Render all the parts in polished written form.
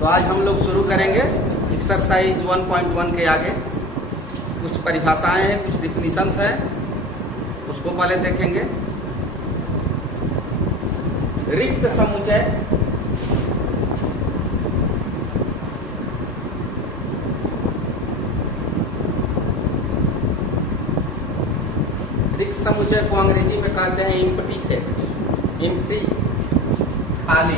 तो आज हम लोग शुरू करेंगे एक्सरसाइज 1.1 के आगे। कुछ परिभाषाएं हैं, कुछ डिफिनीशंस हैं, उसको पहले देखेंगे। रिक्त समुच्चय रिक्त समुच्चय को अंग्रेजी में कहते हैं एम्प्टी सेट। एम्प्टी खाली,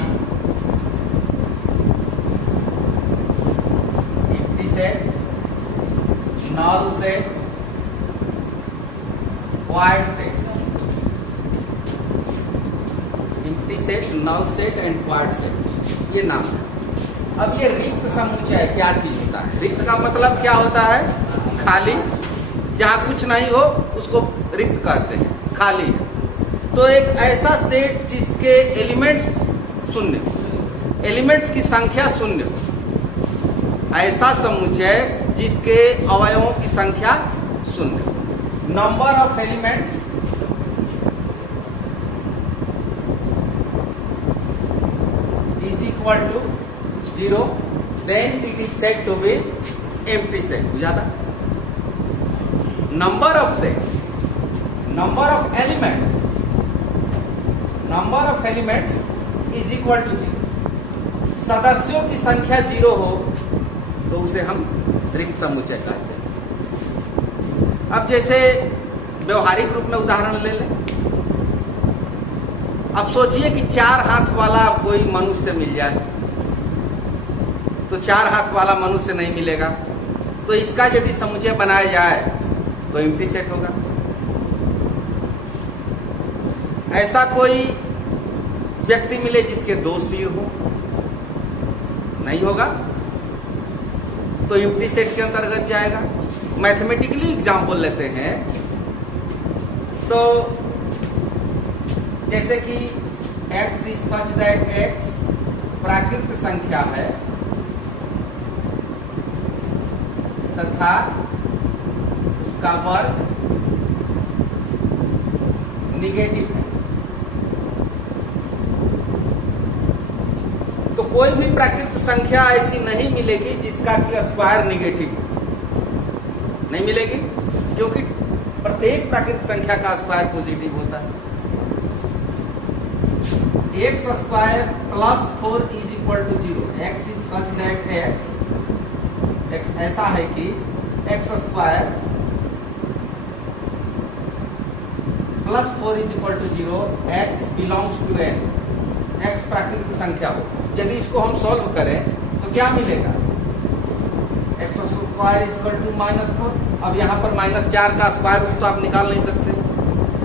empty set, null set, void set. Empty set, null set and void set, ये नाम है। अब ये रिक्त समुच्चय क्या चीज होता है? रिक्त का मतलब क्या होता है? खाली, जहां कुछ नहीं हो उसको रिक्त कहते हैं, खाली है। तो एक ऐसा सेट जिसके एलिमेंट्स शून्य, एलिमेंट्स की संख्या शून्य, ऐसा समुच्चय जिसके अवयवों की संख्या शून्य। Number of elements is equal to 0, then it is said to be empty set. बुझा था? Number of set, number of elements, number of elements is equal to 0। सदस्यों की संख्या 0 हो तो उसे हम रिक्त समुच्चय कहते हैं। अब जैसे व्यवहारिक रूप में उदाहरण ले लें। अब सोचिए कि 4 हाथ वाला कोई मनुष्य मिल जाए, तो 4 हाथ वाला मनुष्य नहीं मिलेगा, तो इसका यदि समुच्चय बनाया जाए तो एम्प्टी सेट होगा। ऐसा कोई व्यक्ति मिले जिसके 2 सिर हो, नहीं होगा, तो एम्प्टी सेट के अंतर्गत जाएगा। मैथमेटिकली एग्जाम्पल लेते हैं तो जैसे कि x is such that x प्राकृत संख्या है तथा उसका वर्ग निगेटिव है, तो कोई भी प्राकृत संख्या ऐसी नहीं मिलेगी जिसका कि स्क्वायर निगेटिव हो। नहीं मिलेगी, क्योंकि प्रत्येक प्राकृत संख्या का स्क्वायर पॉजिटिव होता है। X square plus 4 is equal to 0। X is such that x ऐसा है कि x square plus 4 is equal to 0, x belongs to N, x प्राकृतिक संख्या हो। यदि इसको हम सॉल्व करें तो क्या मिलेगा? X square is equal to -4। अब यहाँ पर -4 का स्क्वायर रूट तो आप निकाल नहीं सकते,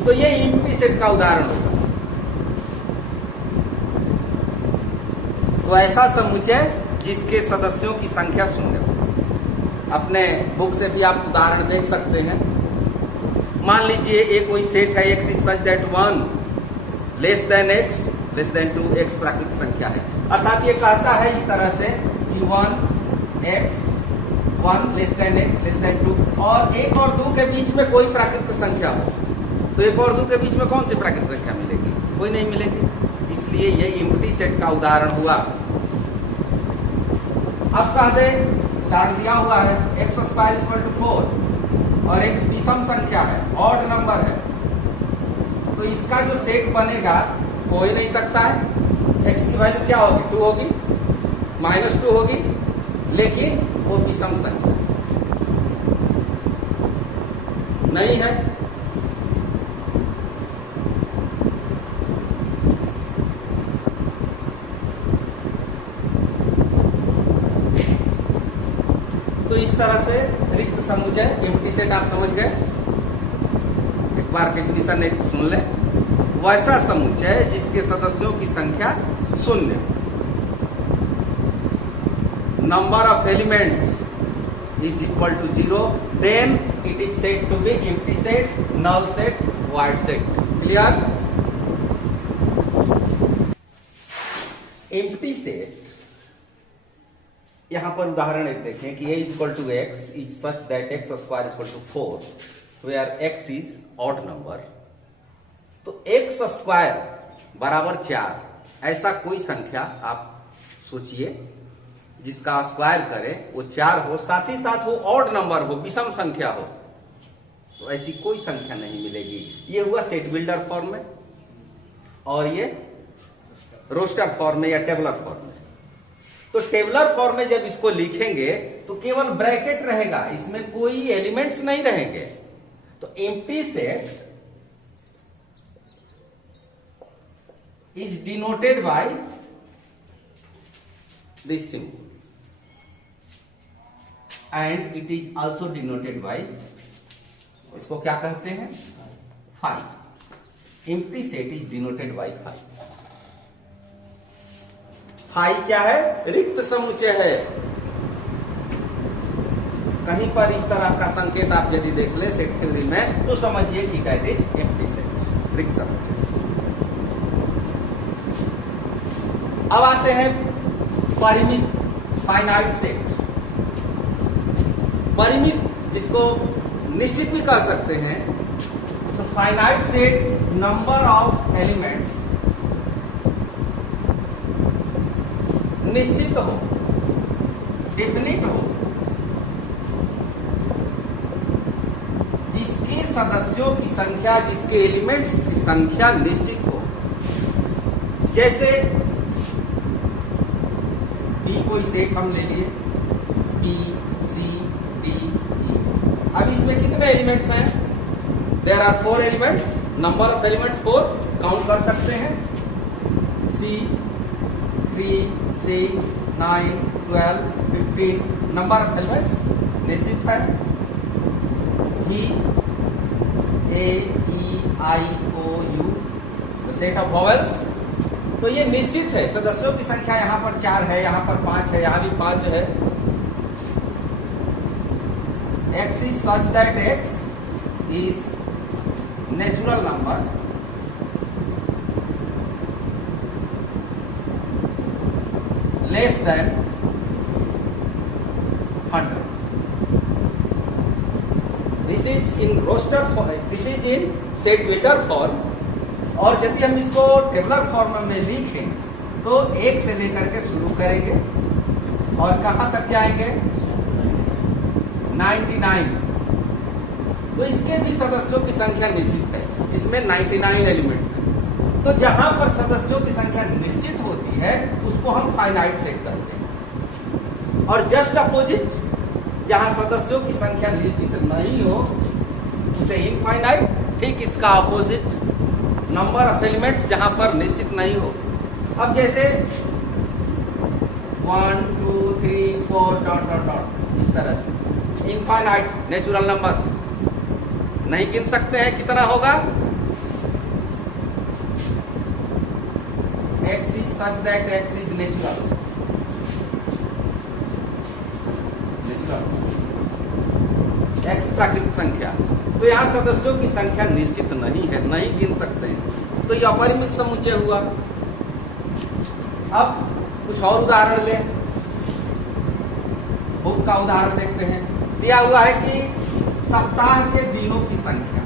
तो ये एम्प्टी सेट का उदाहरण होगा। तो ऐसा समुच्चय जिसके सदस्यों की संख्या शून्य हो। अपने बुक से भी आप उदाहरण देख सकते हैं। मान लीजिए एक कोई सेट है, x is such that 1 less than x less than 2, x प्राकृतिक संख्या है। अर्थात ये कहता है इस तरह से कि 1 less than x less than 2, और 1 और 2 के बीच में कोई प्राकृतिक संख्या हो, तो 1 और 2 के बीच में कौन सी प्राकृतिक संख्या मिलेगी? कोई नहीं मिलेगी। इसलिए ये एम्प्टी सेट का उदाहरण हुआ। अब कह दे, उदाहरण दिया हुआ है एक्स स्क्वायर इक्वल टू 4 और एक्स विषम संख्या है, ऑड नंबर है, तो इसका जो सेट बनेगा हो ही नहीं सकता है। एक्स की वैल्यू क्या होगी? 2 होगी, -2 होगी, लेकिन वो विषम संख्या नहीं है। तो इस तरह से रिक्त समुच्चय, एम्प्टी सेट आप समझ गए। एक बार डेफिनेशन एक सुन ले। वैसा समुच्चय जिसके सदस्यों की संख्या शून्य, number of elements is equal to 0, then it is said to be empty set, null set, void set. Clear? Empty set, यहां पर उदाहरण एक देखें कि a is equal to x is such that x square equal to 4, where x is odd number. तो x square बराबर 4, ऐसा कोई संख्या आप सोचिए जिसका स्क्वायर करें वो 4 हो, साथ ही साथ वो ऑड नंबर हो, विषम संख्या हो, तो ऐसी कोई संख्या नहीं मिलेगी। ये हुआ सेट बिल्डर फॉर्म में, और ये रोस्टर फॉर्म में या टेबलर फॉर्म में। तो टेबलर फॉर्म में जब इसको लिखेंगे तो केवल ब्रैकेट रहेगा, इसमें कोई एलिमेंट्स नहीं रहेंगे। तो empty set is denoted by this symbol and it is also denoted by, इसको क्या कहते हैं, phi. Empty set is denoted by phi. Phi क्या है, रिक्त समुच्चय है। कहीं पर इस तरह का संकेत आप यदि देख ले सेट थ्योरी में तो समझिए कि दैट इज एम्प्टी सेट, रिक्त समुच्चय। अब आते हैं परिमित, फाइनाइट सेट। परिमित जिसको निश्चित भी कर सकते हैं, तो finite set number of elements निश्चित हो, डेफिनिट हो, जिसके सदस्यों की संख्या, जिसके एलिमेंट्स की संख्या निश्चित हो। जैसे बी कोई सेट हम ले लिए, बी सी डी ई। अब इसमें कितने एलिमेंट्स हैं, there are 4 elements, number of elements 4 count कर सकते हैं। सी 3 6 9 12 15 नंबर ऑफ एलिमेंट्स निश्चित है। ही a e i o u the set of vowels, तो ये निश्चित है। सदस्यों की संख्या यहाँ पर 4 है, यहाँ पर 5 है, यहाँ भी 5 है। x is such that x is natural number less than 100. This is in roster form, this is in set builder form। और यदि हम इसको टेबलर फॉर्म में लिखें तो 1 से लेकर के शुरू करेंगे और कहां तक जाएंगे, 99। तो इसके भी सदस्यों की संख्या निश्चित है, इसमें 99 एलिमेंट्स हैं। तो जहां पर सदस्यों की संख्या निश्चित होती है उसको हम फाइनाइट सेट कहते हैं, और जस्ट अपोजिट जहां सदस्यों की संख्या निश्चित नहीं हो उसे इनफाइनाइट। ठीक इसका अपोजिट नंबर ऑफ एलिमेंट्स जहां पर निश्चित नहीं हो। अब जैसे 1 2 3 4 डॉट डॉट डॉट इस तरह से इनफाइनाइट नेचुरल नंबर्स नहीं गिन सकते हैं, कितना होगा, x is such that x is natural, x प्राकृतिक संख्या। तो यहाँ सदस्यों की संख्या निश्चित नहीं है, नहीं गिन सकते हैं, तो यह अपरिमित समुच्चय हुआ। अब कुछ और उदाहरण लें, बुक का उदाहरण देखते हैं। दिया हुआ है कि सप्ताह के दिनों की संख्या,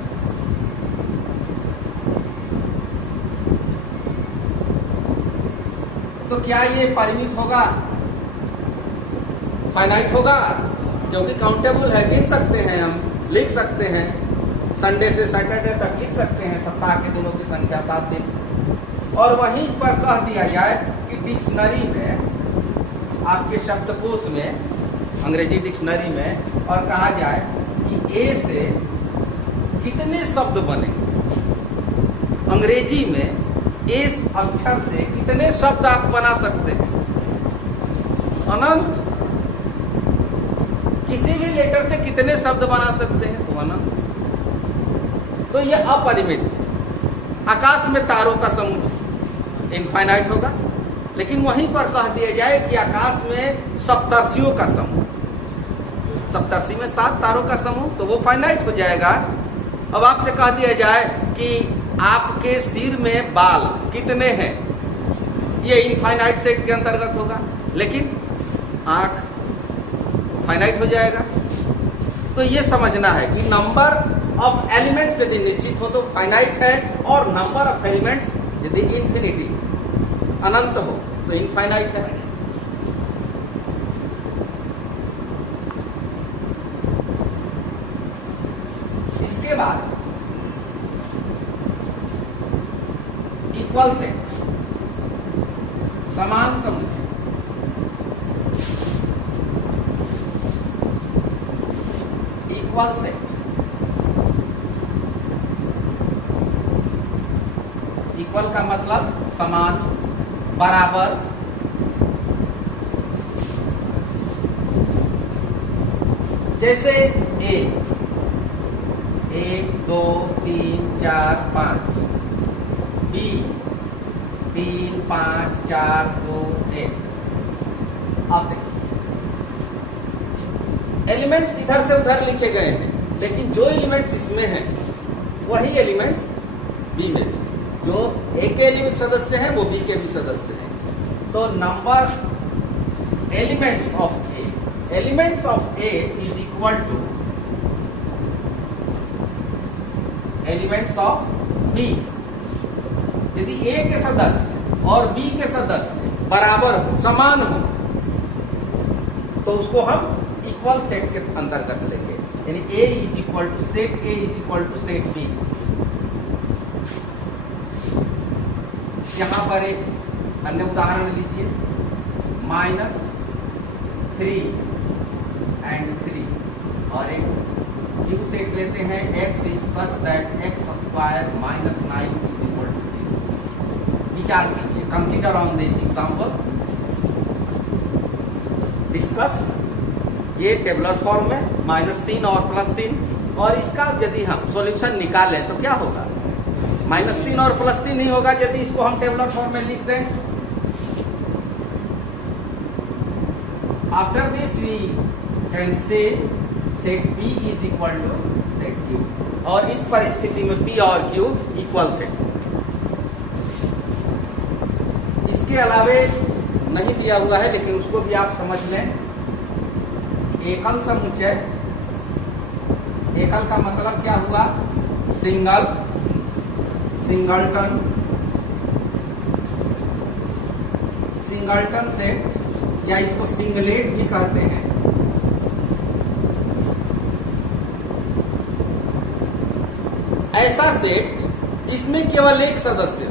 तो क्या ये परिमित होगा, फाइनाइट होगा, क्योंकि काउंटेबल है, गिन सकते हैं, हम लिख सकते हैं, संडे से सैटरडे तक लिख सकते हैं सप्ताह के दिनों की संख्या 7 दिन। और वहीं पर कह दिया जाए कि डिक्शनरी में, आपके शब्दकोश में, अंग्रेजी डिक्शनरी में, और कहा जाए कि ए से कितने शब्द बनेंगे, अंग्रेजी में ए अक्षर से कितने शब्द आप बना सकते हैं, अनंत। किसी भी लेटर से कितने शब्द बना सकते हैं, तो अनंत। तो ये अपरिमित। आकाश में तारों का समूह इनफाइनाइट होगा, लेकिन वहीं पर कह दिया जाए कि आकाश में सप्तर्षियों का समूह, सप्तर्षि में 7 तारों का समूह, तो वो फाइनाइट हो जाएगा। अब आपसे कह दिया जाए कि आपके सिर में बाल कितने हैं, ये इनफाइनाइट सेट के अंतर्गत होगा, लेकिन आंख फाइनाइट हो जाएगा। तो ये समझना है कि नंबर ऑफ एलिमेंट्स यदि निश्चित हो तो फाइनाइट है, और नंबर ऑफ एलिमेंट्स यदि इन्फिनिटी, अनंत हो, तो इनफाइनाइट है। बाद इक्वल सेट, समान समुच्चय, इक्वल सेट, इक्वल का मतलब समान, बराबर, जैसे ए 1 2 3 4 5, बी 3 5 4 2 1। अब देखिए एलिमेंट्स इधर से उधर लिखे गए हैं, लेकिन जो एलिमेंट्स इसमें हैं वही एलिमेंट्स बी में भी, जो ए के एलिमेंट सदस्य हैं वो बी के भी सदस्य हैं। तो number elements of A is equal to elements of B. यदि ए के सदस्य और बी के सदस्य बराबर हो, समान हो, तो उसको हम इक्वल सेट के अंतर्गत लेंगे, यानी A is equal to set A is equal to set B. यहां पर एक अन्य उदाहरण लीजिए, -3 and 3, और एक क्यू सेट लेते हैं, x is such that x square minus 9 is equal to 0। विचार कीजिए, consider on this example, discuss. ये टेबुलर फॉर्म में -3 और +3, और इसका यदि हम सॉल्यूशन निकालें तो क्या होगा? -3 और +3 ही होगा यदि इसको हम टेबुलर फॉर्म में लिख दें। After this we can say set B is equal to set Q, और इस परिस्थिति में P और Q इक्वल सेट। इसके अलावे नहीं दिया हुआ है, लेकिन उसको भी आप समझ लें। एकल समुच्चय, एकल का मतलब क्या हुआ? सिंगल, सिंगलटन, सिंगलटन सेट, या इसको सिंगलेट भी कहते हैं। ऐसा सेट जिसमें केवल एक सदस्य,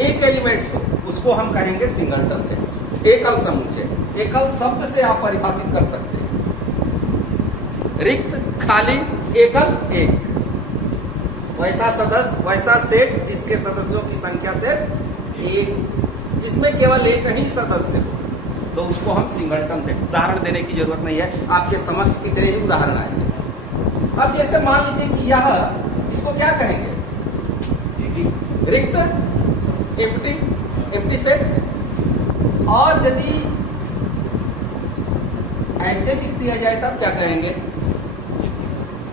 एक एलिमेंट्स हो, उसको हम कहेंगे सिंगलटन सेट, एकल समुच्चय। एकल शब्द से आप परिभाषित कर सकते हैं, रिक्त, खाली, एकल, एक। वैसा सदस्य, वैसा सेट जिसके सदस्यों की संख्या सिर्फ एक, जिसमें केवल एक ही सदस्य हो, तो उसको हम सिंगलटन सेट। उदाहरण देने की जरूरत नहीं है, आपके समक्ष कितने ही उदाहरण आएंगे। अब जैसे मान लीजिए कि यह, इसको क्या कहेंगे? रिक्त, एम्प्टी सेट। और यदि ऐसे लिख दिया जाए तब क्या कहेंगे?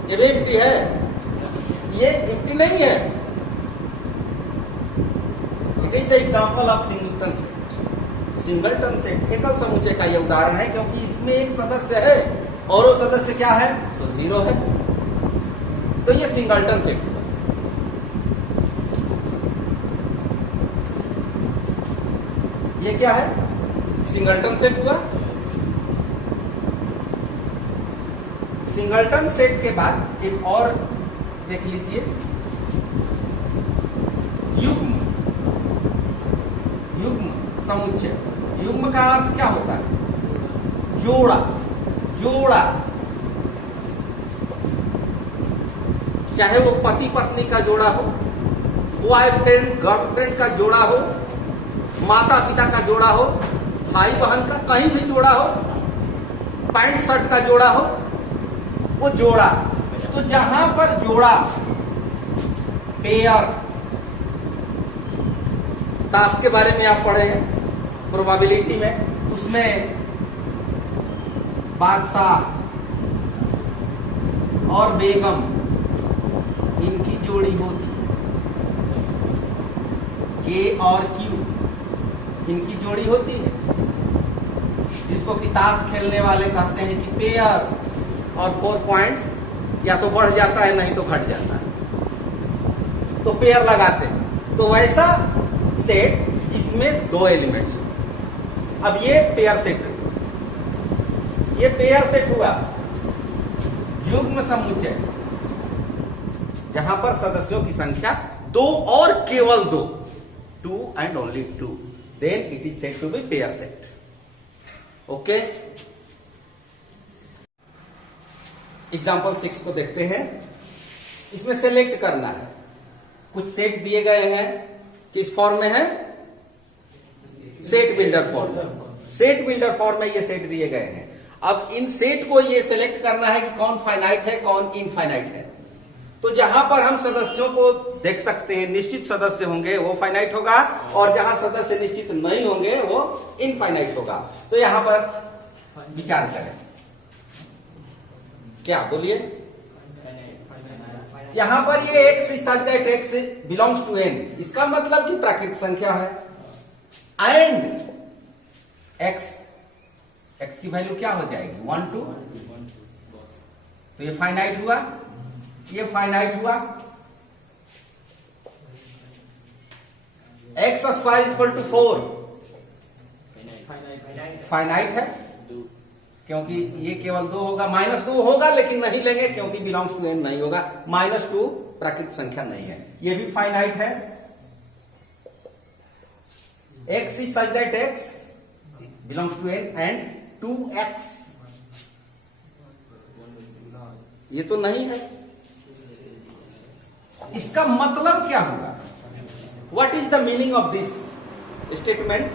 ये भी एम्प्टी है, ये एम्प्टी नहीं है। It is the example of singleton set. Singleton set एकल समुच्चय का यह उदाहरण है, क्योंकि इसमें एक सदस्य है और वो सदस्य क्या है? तो 0 है। तो ये सिंगलटन सेट हुआ। ये क्या है? सिंगलटन सेट हुआ। सिंगलटन सेट के बाद एक और देख लीजिए, युग्म, युग्म समुच्चय। युग्म का अर्थ क्या होता है? जोड़ा, जोड़ा। चाहे वो पति पत्नी का जोड़ा हो, बॉयफ्रेंड गर्लफ्रेंड का जोड़ा हो, माता पिता का जोड़ा हो, भाई बहन का कहीं भी जोड़ा हो, पैंट शर्ट का जोड़ा हो, वो जोड़ा। तो जहां पर जोड़ा, पेयर, ताश के बारे में आप पढ़े हैं प्रोबेबिलिटी में, उसमें बादशाह और बेगम, इनकी जोड़ी होती है। के और क्यू, इनकी जोड़ी होती है, जिसको कि ताश खेलने वाले कहते हैं कि पेयर, और 4 पॉइंट्स या तो बढ़ जाता है नहीं तो घट जाता है, तो पेयर लगाते हैं। तो वैसा सेट जिसमें 2 एलिमेंट्स हो। अब ये पेयर सेट है, ये पेयर सेट हुआ। युग्म समुच्चय, जहां पर सदस्यों की संख्या 2 और केवल 2, 2 and only 2, then it is said to be pair set. Okay, example 6 को देखते हैं। इसमें सेलेक्ट करना है, कुछ सेट दिए गए हैं, किस फॉर्म में है? Set builder form. Set builder form में ये सेट दिए गए हैं। अब इन सेट को ये सेलेक्ट करना है कि कौन फाइनाइट है, कौन इनफाइनाइट है। तो जहां पर हम सदस्यों को देख सकते हैं, निश्चित सदस्य होंगे वो फाइनाइट होगा, और जहां सदस्य निश्चित नहीं होंगे वो इनफाइनाइट होगा। तो यहां पर विचार करें, क्या बोलिए? यहां पर ये x is such that x belongs to n, इसका मतलब कि प्राकृतिक संख्या है, एंड x की वैल्यू क्या हो जाएगी? 1 2, तो ये फाइनाइट हुआ, ये फाइनाइट हुआ। x square equal to 4 finite है, क्योंकि ये केवल 2 होगा। -2 होगा लेकिन नहीं लेंगे क्योंकि बिलोंग्स टू n नहीं होगा। -2 प्राकृतिक संख्या नहीं है, ये भी फाइनाइट है। x is such that x belongs to n and 2x, ये तो नहीं है। इसका मतलब क्या हुआ? What is the meaning of this statement?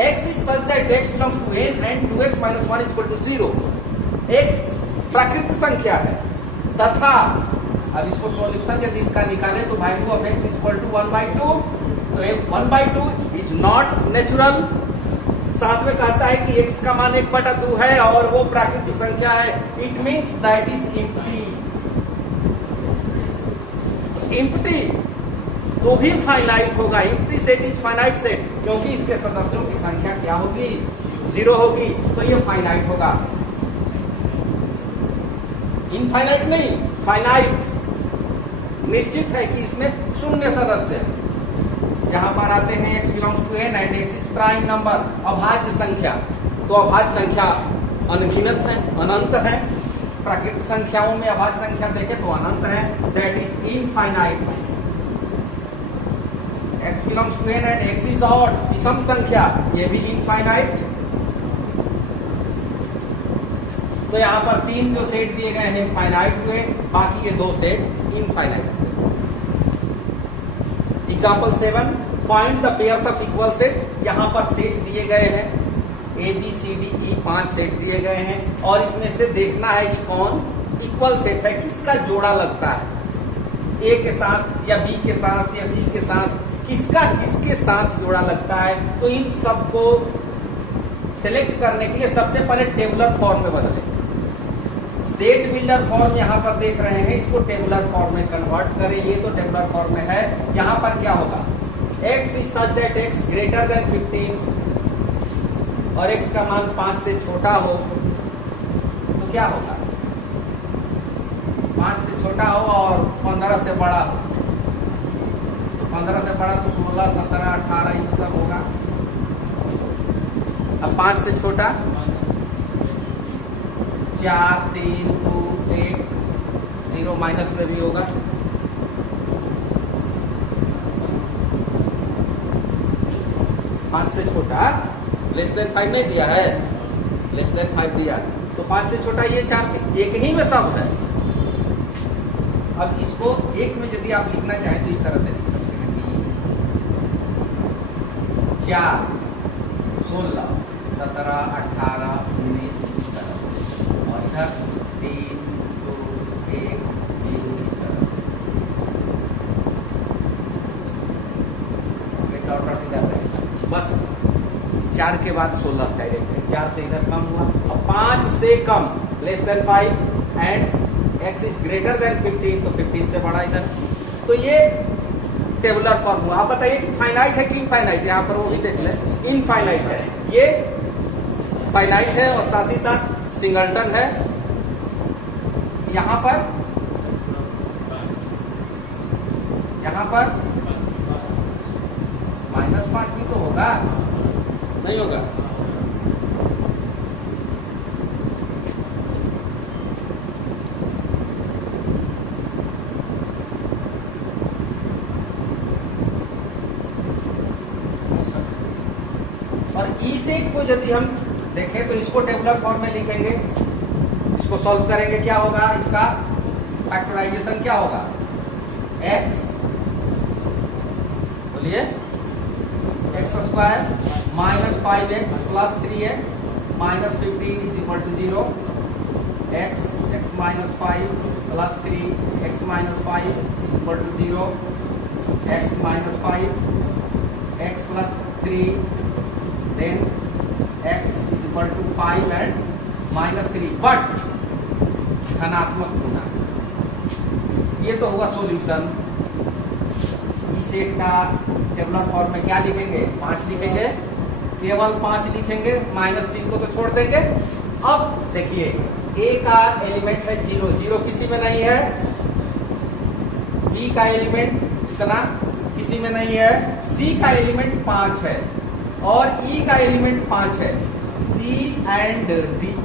x is such that x belongs to n and 2x minus 1 is equal to 0. x प्राकृतिक संख्या है तथा, अब इसको सॉल्यूशन यदि इसका निकाले तो value of x is equal to 1/2, तो 1/2 is not natural। साथ में कहता है कि x का मान 1/2 है और वो प्राकृतिक संख्या है, it means that is empty. Empty तो भी फाइनाइट होगा, empty set is finite set, क्योंकि इसके सदस्यों की संख्या क्या होगी? 0 होगी, तो ये फाइनाइट होगा। इनफाइनाइट नहीं, फाइनाइट। निश्चित है कि इसमें शून्य सदस्य है। यहां पर आते हैं x belongs to n and x is prime number, अभाज्य संख्या। तो अभाज्य संख्या अनगिनत है, अनंत है। प्राकृतिक संख्याओं में अभाज्य संख्या देखें तो अनंत है, that is infinite. x belongs to n and x is odd, विषम संख्या, ये भी इनफाइनाइट। तो यहां पर 3 जो सेट दिए गए हैं फाइनाइट हुए, बाकी ये 2 सेट इनफाइनाइट हुए। Example 7, find the pairs of equal set. यहां पर सेट दिए गए हैं A B C D E, 5 set दिए गए हैं, और इसमें से देखना है कि कौन इक्वल सेट है, किसका जोड़ा लगता है A के साथ या B के साथ या C के साथ, किसका किसके साथ जोड़ा लगता है। तो इन सबको सेलेक्ट करने के लिए सबसे पहले टेबुलर फॉर्म में बदलें। सेट बिल्डर फॉर्म यहां पर देख रहे हैं, इसको टेबुलर फॉर्म में कन्वर्ट करें। ये तो टेबुलर फॉर्म में है। यहां पर क्या होगा? x is such that x greater than 15 और x का मान 5 से छोटा हो, तो क्या होगा? 5 से छोटा हो और 15 से बड़ा हो, तो 15 से बड़ा तो 16, 17, 18 ये सब होगा। अब 5 से छोटा 4 3 2 1 0, माइनस में भी होगा। पांच से छोटा लेस देन 5 नहीं दिया है, लेस देन 5 दिया, तो 5 से छोटा ये 4 एक ही में शब्द है। अब इसको एक में यदि आप लिखना चाहें तो इस तरह से लिख सकते हैं, 4 16 17 18 19 इस तरह से, और इधर 3 2 1 3 इस तरह से डॉट डॉट इधर रहेगा। बस 4 के बाद 16 डायरेक्ट है, 4 से इधर कम हुआ। अब 5 से कम less than 5 and x is greater than 15, तो 15 से बड़ा इधर। तो ये टेबुलर फॉर्म हुआ। आप बताइए कि फाइनाइट है कि इनफाइनाइट? यहाँ पर वो भी देख ले, इनफाइनाइट है। ये फाइनाइट है और साथ ही साथ सिंगलटन है। यहाँ पर -5 भी तो होगा, नहीं होगा? को यदि हम देखें तो इसको टेबुलर फॉर्म में लिखेंगे, इसको सॉल्व करेंगे, क्या होगा, इसका फैक्टराइजेशन क्या होगा, x, बोलिए, x square minus 5x plus 3x minus 15 is equal to 0, x minus 5 plus 3 x minus 5 is equal to 0, x minus 5 x plus 3 then x is equal to 5 and minus 3, but धनात्मक होना। ये तो हुआ solution. इस set का tabular form में क्या लिखेंगे, 5 लिखेंगे, केवल 5 लिखेंगे, माइनस 3 को तो छोड़ देंगे। अब देखिए a का एलिमेंट है 0, 0 किसी में नहीं है, b का एलिमेंट कितना, किसी में नहीं है, c का एलिमेंट 5 है और e का एलिमेंट 5 है। c and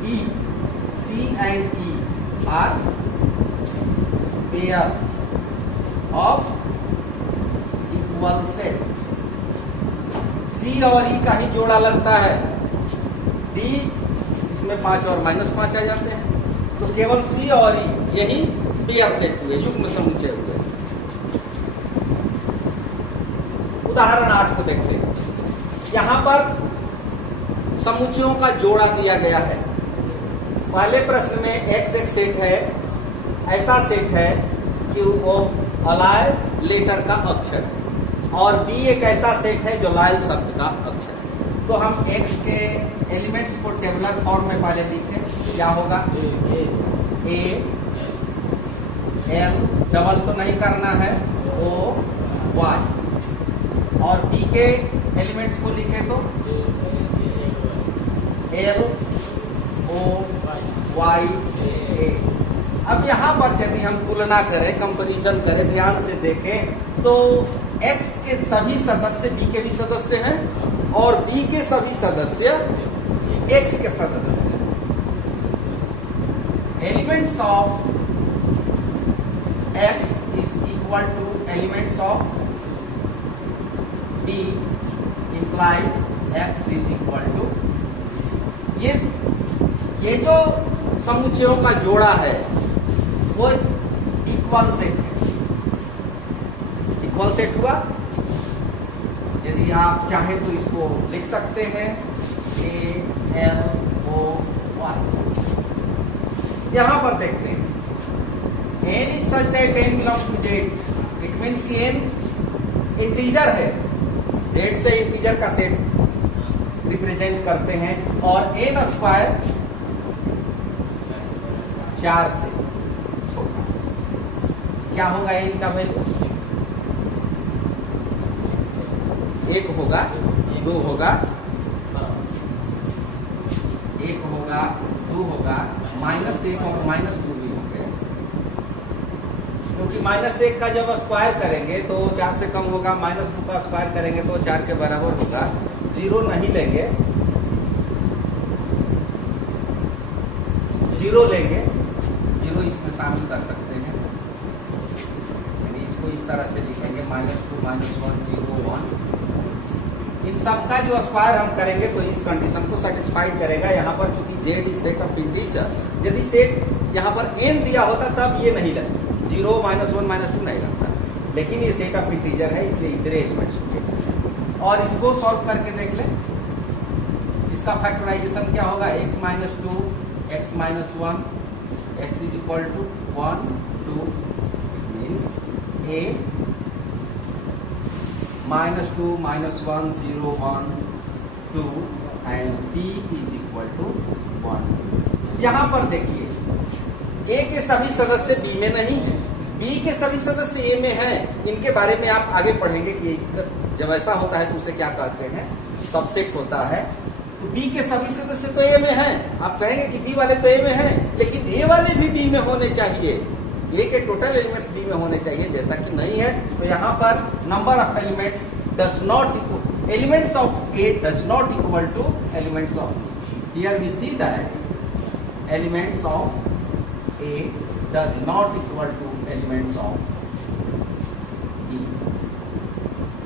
e are pair of equal set. C और E का ही जोड़ा लगता है, D इसमें 5 और माइनस 5 आ जाते हैं, तो केवल C और E यही पेयर सेट हुए, युग्म समुच्चय हुए। उदाहरण 8 को देखते हैं। यहां पर समुच्चयों का जोड़ा दिया गया है। पहले प्रश्न में x एक सेट है, ऐसा सेट है कि वो अलाय लेटर का अक्षर, और b एक ऐसा सेट है जो लायल शब्द का अक्षर। तो हम x के एलिमेंट्स को टेबुलर फॉर्म में पहले लिखें, क्या होगा, a l डबल तो नहीं करना है, o y, और b के एलिमेंट्स को लिखें तो l o y a। अब यहाँ पर यदि हम तुलना करें, कंपैरिजन करें, ध्यान से देखें तो x के सभी सदस्य b के भी सदस्य हैं और b के सभी सदस्य x के सदस्य हैं। Elements of x is equal to elements of b implies x is equal to, ये जो समुच्चयों का जोड़ा है वो इक्वल सेट है। इक्वल सेट हुआ, यदि आप चाहें तो इसको लिख सकते हैं a l o y। यहां पर देखते हैं n is such that n belongs to z, it means कि n इंटीजर है, z से इंटीजर का सेट रिप्रेजेंट करते हैं, और n स्क्वायर 4 से छोटा। क्या होगा n का वैल्यू, 1 होगा, 2 होगा, 1 होगा, 2 होगा, -1 और -2 भी होंगे, क्योंकि -1 का जब स्क्वायर करेंगे तो 4 से कम होगा, -2 का स्क्वायर करेंगे तो 4 के बराबर होगा। 0 नहीं लेंगे, 0 लेंगे, 0 इसमें शामिल कर सकते हैं, यानी इसको इस तरह से लिखेंगे -2 -1 0 1। इन सब का जो स्क्वायर हम करेंगे तो इस कंडीशन को सेटिस्फाइड करेगा। यहाँ पर चूंकि z is set of integer, यदि सेट यहाँ पर n दिया होता तब ये नहीं लगता, 0 -1 -2 नहीं लगता, लेकिन ये सेट ऑफ इंटीजर है इसलिए इतने एलिमेंट्स। और इसको सॉल्व करके देख लें, इसका फैक्टराइजेशन क्या होगा, x -2 x -1 x is equal to 1 2, means a -2 -1 0 1 2 and b is equal to 1। यहाँ पर देखिए a के सभी सदस्य b में नहीं है, b के सभी सदस्य a में हैं। इनके बारे में आप आगे पढ़ेंगे कि जब ऐसा होता है तो उसे क्या कहते हैं, सबसेट होता है। तो b के सभी सदस्य तो a में हैं, आप कहेंगे कि b वाले तो a में हैं, लेकिन a वाले भी b में होने चाहिए, a के टोटल एलिमेंट्स b में होने चाहिए, जैसा कि नहीं है। तो यहाँ पर number of elements does not equal, elements of a does not equal to elements of b। Here we see that elements of a does not equal to elements of b,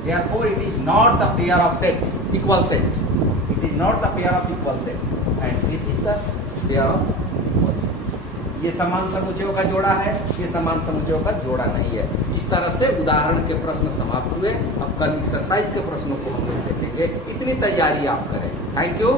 therefore it is not the pair of set, equal set। It is not the pair of equal set and this is the pair of equal set. ये समान समुच्चयों का जोड़ा है, ये समान समुच्चयों का जोड़ा नहीं है। इस तरह से उदाहरण के प्रश्न समाप्त हुए। अब कल एक्सरसाइज के प्रश्नों को हम लोग देखेंगे। इतनी तैयारी आप करें। Thank you.